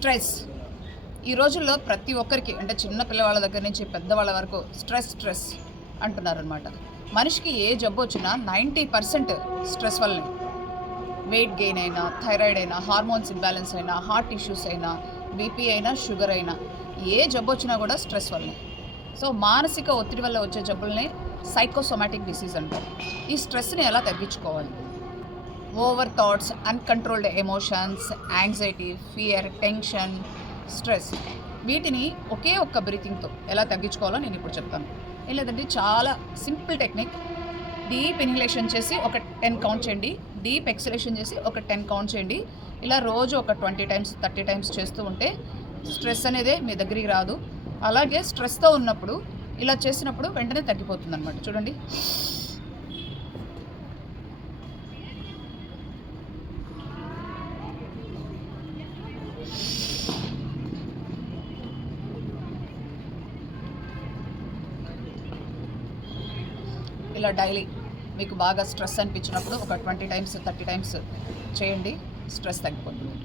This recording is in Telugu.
స్ట్రెస్. ఈ రోజుల్లో ప్రతి ఒక్కరికి అంటే చిన్న పిల్లవాళ్ళ దగ్గర నుంచి పెద్దవాళ్ళ వరకు స్ట్రెస్ స్ట్రెస్ అంటున్నారనమాట మనిషికి ఏ జబ్బు వచ్చినా నైంటీ పర్సెంట్ స్ట్రెస్ వల్లనే. వెయిట్ గెయిన్ అయినా థైరాయిడ్ అయినా హార్మోన్స్ ఇంబ్యాలెన్స్ అయినా హార్ట్ ఇష్యూస్ అయినా బీపీ అయినా షుగర్ అయినా ఏ జబ్బు వచ్చినా కూడా స్ట్రెస్ వల్లనే. సో మానసిక ఒత్తిడి వల్ల వచ్చే జబ్బుల్ని సైకోసోమాటిక్ డిసీజ్ అంటారు. ఈ స్ట్రెస్ని ఎలా తగ్గించుకోవాలి? Over thoughts uncontrolled emotions anxiety fear tension stress. వీటిని ఒకే ఒక్క బ్రీతింగ్తో ఎలా తగ్గించుకోవాలో నేను ఇప్పుడు చెప్తాను. ఏం లేదంటే చాలా సింపుల్ టెక్నిక్. డీప్ ఇన్హలేషన్ చేసి ఒక టెన్ కౌంట్ చేయండి. డీప్ ఎక్సలేషన్ చేసి ఒక టెన్ కౌంట్ చేయండి. ఇలా రోజు ఒక ట్వంటీ టైమ్స్ థర్టీ టైమ్స్ చేస్తూ ఉంటే స్ట్రెస్ అనేదే మీ దగ్గరికి రాదు. అలాగే స్ట్రెస్తో ఉన్నప్పుడు ఇలా చేసినప్పుడు వెంటనే తగ్గిపోతుంది అనమాట చూడండి. ఇలా డైలీ మీకు బాగా స్ట్రెస్ అనిపించినప్పుడు ఒక ట్వంటీ టైమ్స్ థర్టీ టైమ్స్ చేయండి. స్ట్రెస్ తగ్గిపోతుంది.